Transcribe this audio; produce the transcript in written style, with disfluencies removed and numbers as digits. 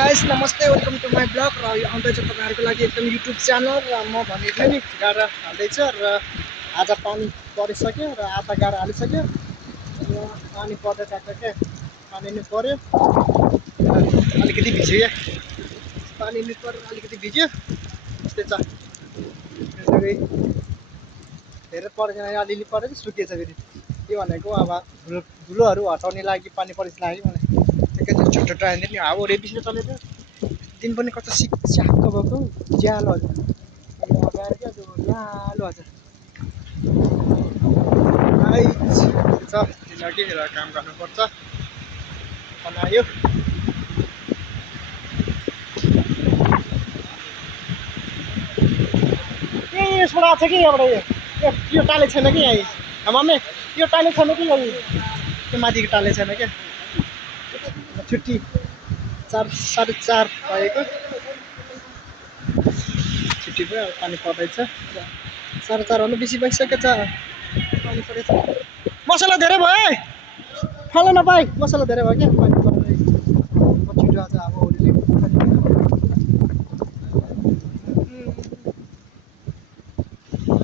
guys नमस्ते welcome to my blog र यो आउँदैछ तपाईँहरूको लागि एकदम युट्युब च्यानल र म भनेको थिएँ नि गाडा हाल्दैछ र आज पानी परिसक्यो र आधा गाडा हालिसक्यो र पानी पर्दै टक्कै पानी नि पर्यो अलिकति भिज्यो या पानी नि पर्यो अलिकति भिज्यो त्यस्तै छ त्यसरी धेरै परेन अलिअलि परेर सुकेछ फेरि के भनेको अब धुलोहरू हटाउने लागि पानी परिस लाग्यो भने एकैचोटि छुट्टो टाइम नि हावा रेबिसले चलेर दिन पनि कता स्याक्क भएको ज्यालो हजुर अगाडि क्या त्यो ज्यालो हजुर छ किनकि काम गर्नुपर्छ बनायो ए यसबाट आएको छ कि यहाँबाट यो टाले छैन कि यहाँ मम्मी यो टाले छैन कि यो माथिको टाले छैन क्या छुट्टी 4:30 भएको छुट्टी भयो पानी पर्दैछ 4:30 भन्नु बेसी भइसकेको छ पानी परेछ मसला धेरै भयो है फल नपाई मसला धेरै भयो क्या पानी पर्दै छिटो आज अब